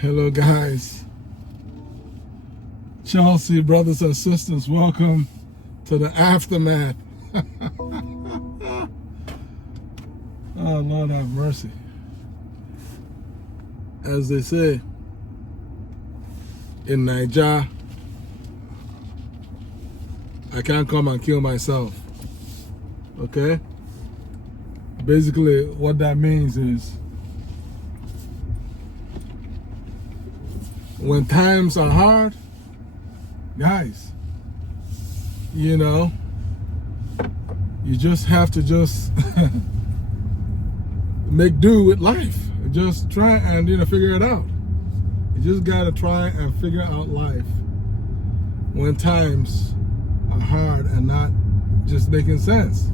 Hello guys, Chelsea brothers and sisters, welcome to the aftermath. Oh Lord have mercy. As they say in Niger, I can't come and kill myself. Okay? Basically what that means is when times are hard, guys, you just have to make do with life. Just try and figure it out. You just gotta try and figure out life when times are hard and not just making sense.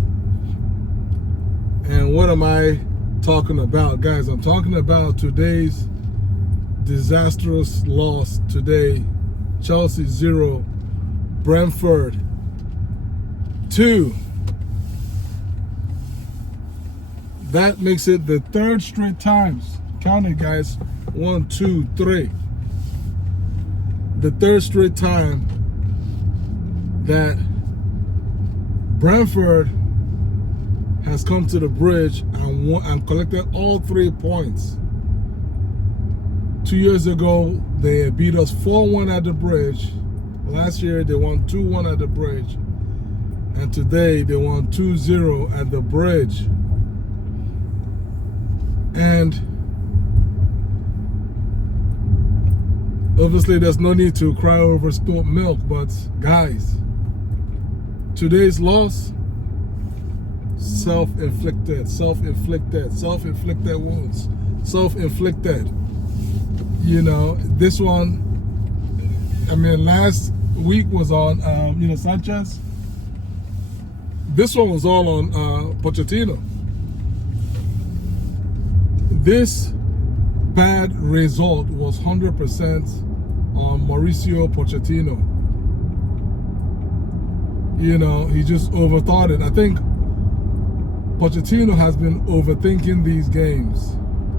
And what am I talking about, guys? I'm talking about today's disastrous loss today. Chelsea 0, Brentford 2. That makes it the third straight times. Count it, guys. 1, 2, 3. The third straight time that Brentford has come to the bridge and collected all 3 points. 2 years ago, they beat us 4-1 at the bridge. Last year, they won 2-1 at the bridge. And today, they won 2-0 at the bridge. And obviously, there's no need to cry over spilt milk, but guys, today's loss, self-inflicted wounds, self-inflicted. This one, last week was on, Sanchez. This one was all on Pochettino. This bad result was 100% on Mauricio Pochettino. He just overthought it. I think Pochettino has been overthinking these games.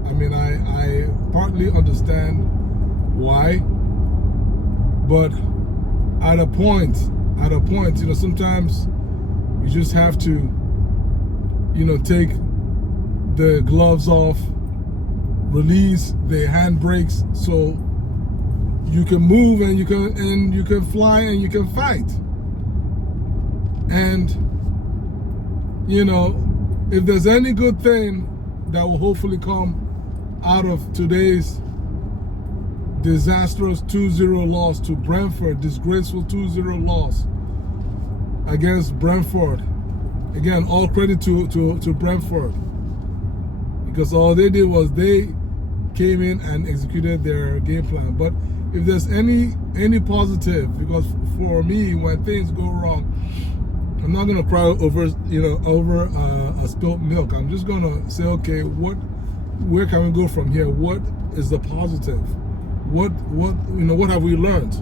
I partly understand why, but at a point, sometimes you just have to, take the gloves off, release the handbrakes, so you can move and you can fly and you can fight. And if there's any good thing that will hopefully come out of today's disastrous 2-0 loss to Brentford, disgraceful 2-0 loss against Brentford. Again, all credit to Brentford, because all they did was they came in and executed their game plan. But if there's any positive, because for me, when things go wrong, I'm not gonna cry over spilt milk. I'm just gonna say, okay, where can we go from here? What is the positive? What have we learned?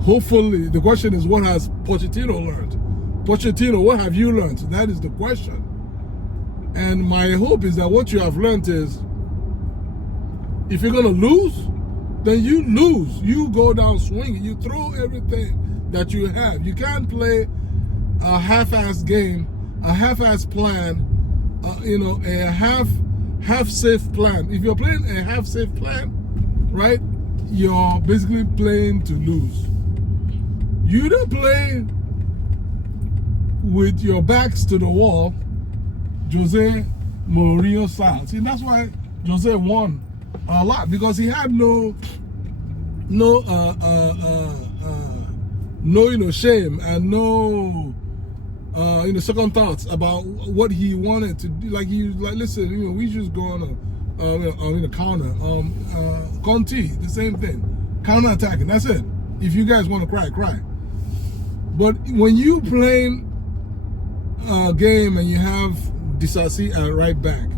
Hopefully, the question is, what has Pochettino learned? Pochettino, what have you learned? That is the question. And my hope is that what you have learned is, if you're gonna lose, then you lose. You go down swinging. You throw everything that you have. You can't play a half-ass game, a half-ass plan, a half-safe plan. If you're playing a half-safe plan, right, you're basically playing to lose. You don't play with your backs to the wall, Jose Mourinho style. See, that's why Jose won a lot, because he had no shame and no second thoughts about what he wanted to do. Listen, we just go on a counter. Conti, the same thing, counter attacking. That's it. If you guys want to cry, cry. But when you playing a game and you have Disasi at right back,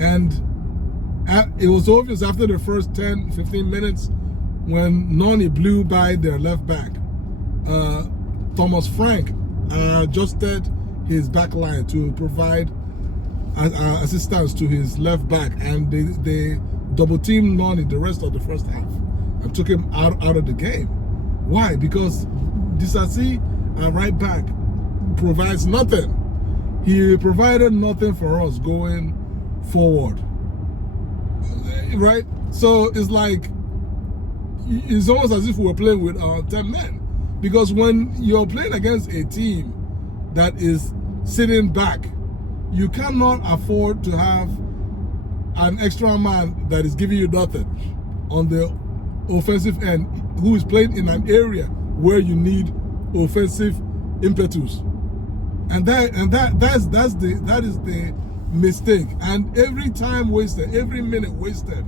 and it was obvious after the first 10-15 minutes when Noni blew by their left back, Thomas Frank adjusted his back line to provide assistance to his left back, and they double teamed Nani the rest of the first half and took him out of the game. Why? Because Disasi, our right back, provides nothing. He provided nothing for us going forward, right? So it's like, it's almost as if we were playing with 10 men. Because when you're playing against a team that is sitting back, you cannot afford to have an extra man that is giving you nothing on the offensive end, who is playing in an area where you need offensive impetus. And that is the mistake. And every time wasted, every minute wasted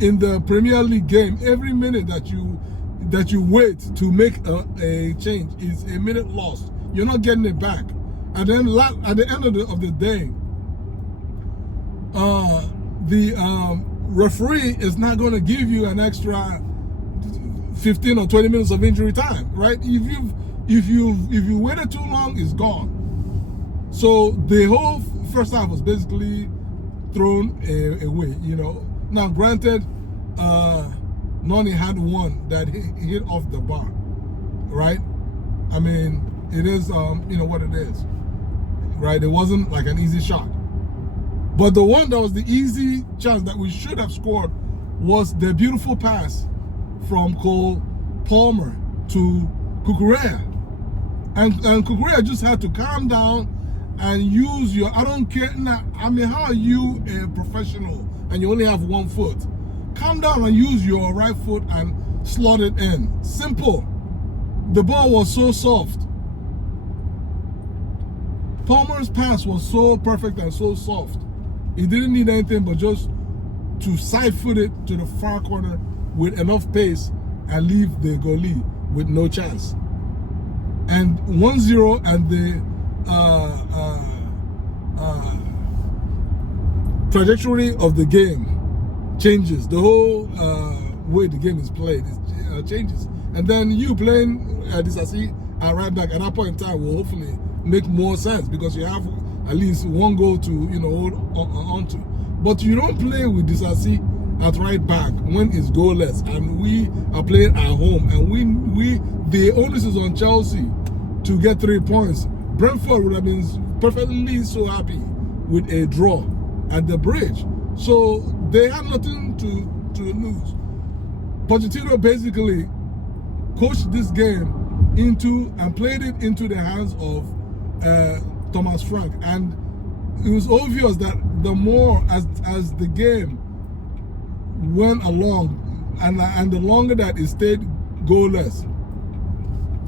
in the Premier League game, every minute that you wait to make a change is a minute lost. You're not getting it back. And then at the end of the day, the referee is not going to give you an extra 15 or 20 minutes of injury time, right? If you waited too long, it's gone. So the whole first half was basically thrown away, you know. Now, granted, Nani had one that hit off the bar, right? I mean, it is, you know what it is, right? It wasn't like an easy shot. But the one that was the easy chance that we should have scored was the beautiful pass from Cole Palmer to Kukurea. And Kukurea just had to calm down and use your, I don't care, I mean, how are you a professional and you only have one foot? Calm down and use your right foot and slot it in. Simple. The ball was so soft. Palmer's pass was so perfect and so soft. He didn't need anything but just to side foot it to the far corner with enough pace and leave the goalie with no chance. And 1-0, and the trajectory of the game changes. The whole way the game is played changes. And then you playing Disasi at right back at that point in time will hopefully make more sense, because you have at least one goal to, you know, hold on to. But you don't play with Disasi at right back when it's goalless, and we are playing at home, and the onus is on Chelsea to get 3 points. Brentford would have been perfectly so happy with a draw at the bridge. So they had nothing to lose. Pochettino basically coached this game into and played it into the hands of Thomas Frank. And it was obvious that the more as the game went along, and the longer that it stayed goalless,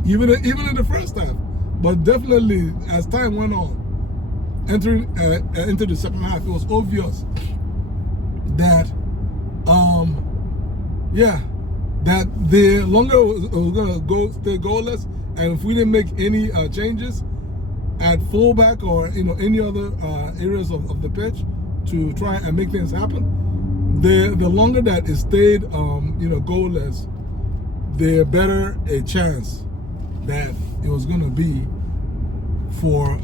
even in the first half, but definitely as time went on, entering into the second half, it was obvious that that the longer it was gonna stay goalless, and if we didn't make any changes at fullback or, you know, any other areas of the pitch to try and make things happen, the longer that it stayed you know, goalless, the better a chance that it was going to be for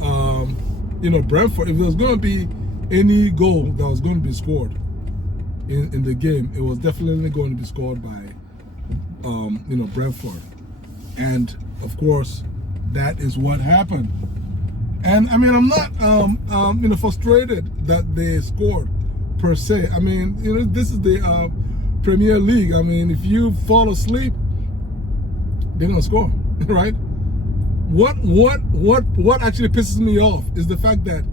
you know, Brentford. If there was going to be any goal that was going to be scored in the game, it was definitely going to be scored by you know, Brentford. And of course, that is what happened. And I mean, I'm not you know, frustrated that they scored per se. I mean, you know, this is the Premier League. I mean, if you fall asleep, they're gonna score, right? What actually pisses me off is the fact that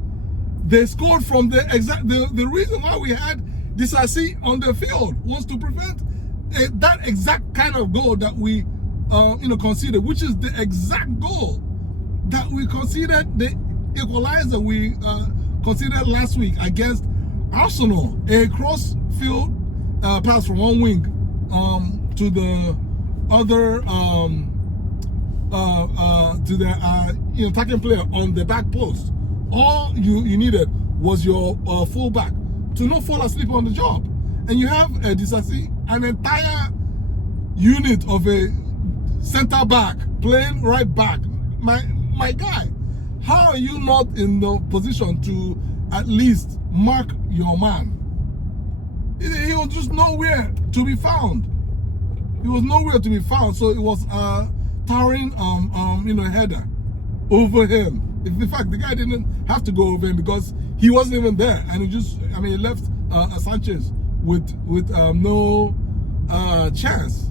they scored from the reason why we had Disasi on the field was to prevent that exact kind of goal that we you know, conceded, which is the exact goal that we conceded, the equalizer we conceded last week against Arsenal. A cross-field pass from one wing to the other to the you know, attacking player on the back post. All you needed was your fullback to not fall asleep on the job, and you have Disasi, an entire unit of a center back playing right back. My guy, how are you not in the position to at least mark your man? He was just nowhere to be found. He was nowhere to be found. So it was towering header over him. In fact, the guy didn't have to go over him because he wasn't even there, and he left Sanchez with no chance.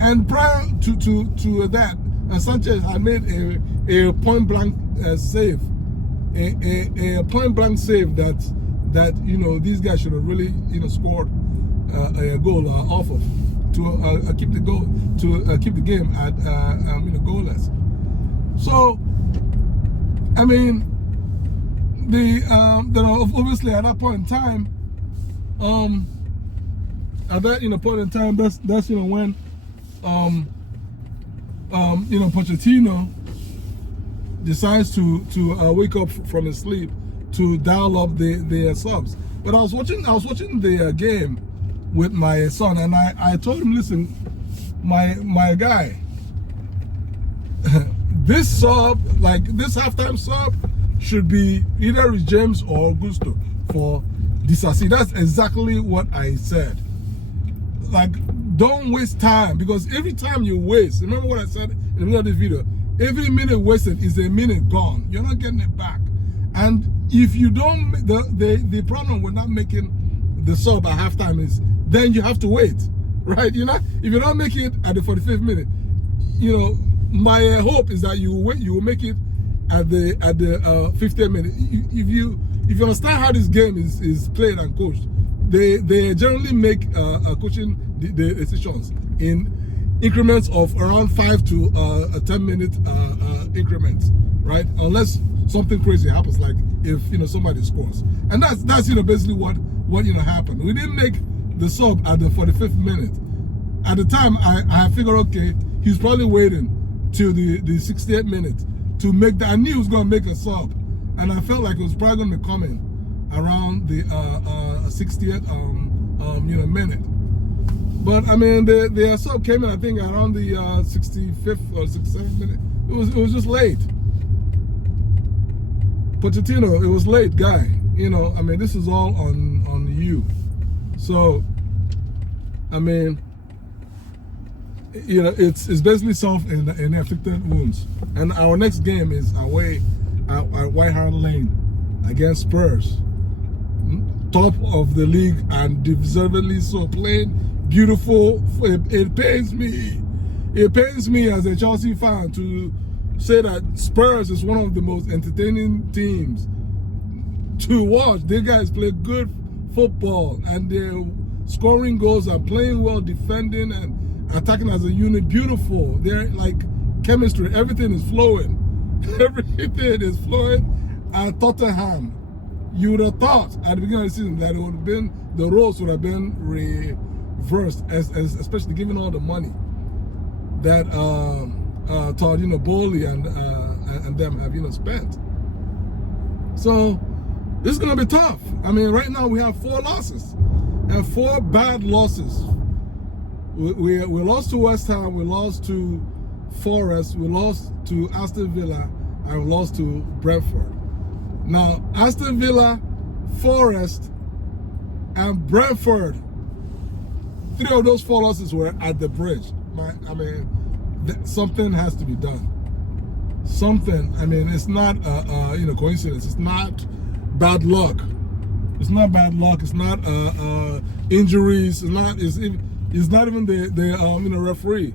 And prior to that, Sanchez had made a point blank save, a point blank save that these guys should have really scored a goal off of to keep the game at goalless. So I mean, obviously at that point in time, that's when Pochettino decides to wake up from his sleep to dial up the subs. But I was watching the game with my son, and I told him, listen, my guy, this sub, like this halftime sub, should be either Rich James or Gusto for Disasi. That's exactly what I said. Like, don't waste time, because every time you waste, remember what I said in the middle of this video, every minute wasted is a minute gone. You're not getting it back. And if you don't, the problem with not making the sub at halftime is then you have to wait, right? If you don't make it at the 45th minute, my hope is that you will make it at the 50th minute. If you understand how this game is played and coached, they generally make coaching the decisions in increments of around 5 to 10 minute increments, right? Unless something crazy happens, like if somebody scores, and that's basically what happened. We didn't make the sub at the 45th minute. At the time, I figured, okay, he's probably waiting till the 68th minute to make that. I knew he was going to make a sub, and I felt like it was probably going to be coming around the 60th minute. But I mean, the sub came in, I think, around the 65th or 67th minute. It was just late. Pochettino, it was late, guy. I mean, this is all on you. So, I mean, it's basically self-inflicted wounds. And our next game is away at White Hart Lane against Spurs, top of the league and deservedly so, playing beautiful. It pains me. It pains me as a Chelsea fan to say that Spurs is one of the most entertaining teams to watch. These guys play good football, and they're scoring goals and playing well, defending and attacking as a unit. Beautiful. They're like chemistry. Everything is flowing. Everything is flowing at Tottenham. You would have thought at the beginning of the season that it would have been, the roles would have been reversed, especially given all the money that Todd, Bowley and them have spent. So this is gonna be tough. I mean, right now we have 4 losses, and 4 bad losses. We lost to West Ham, we lost to Forest, we lost to Aston Villa, and we lost to Brentford. Now, Aston Villa, Forest, and Brentford, 3 of those 4 losses were at the bridge. I mean, something has to be done. Something. I mean, it's not coincidence. It's not bad luck. It's not bad luck. It's not injuries. It's not even the referee.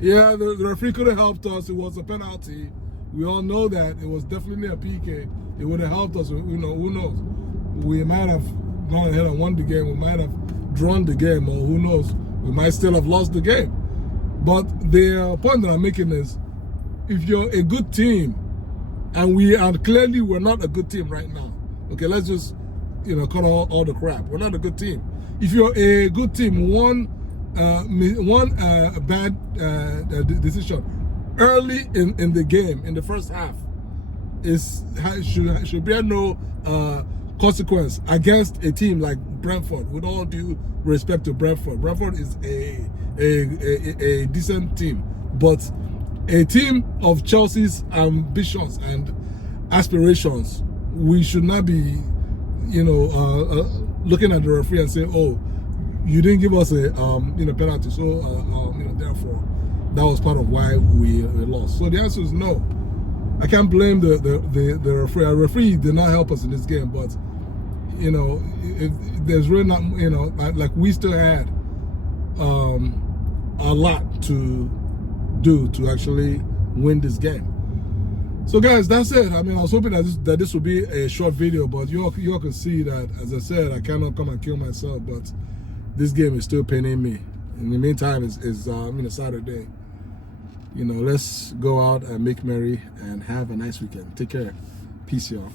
Yeah, the referee could have helped us. It was a penalty. We all know that. It was definitely a PK. It would have helped us. Who knows? We might have gone ahead and won the game. We might have drawn the game, or who knows? We might still have lost the game. But the point that I'm making is, if you're a good team, and we're not a good team right now. Okay, let's just cut all the crap. We're not a good team. If you're a good team, one bad decision early in the game, in the first half, should bear no consequence against a team like Brentford. With all due respect to Brentford, Brentford is a decent team, but a team of Chelsea's ambitions and aspirations, we should not be looking at the referee and saying, "Oh, you didn't give us a penalty, so therefore that was part of why we lost." So the answer is no. I can't blame the referee. Our referee did not help us in this game, but there's really not, like we still had a lot to do to actually win this game. So guys, that's it. I mean, I was hoping that this would be a short video, but you all can see that, as I said, I cannot come and kill myself, but this game is still paining me. In the meantime, it's Saturday. Let's go out and make merry and have a nice weekend. Take care. Peace, y'all.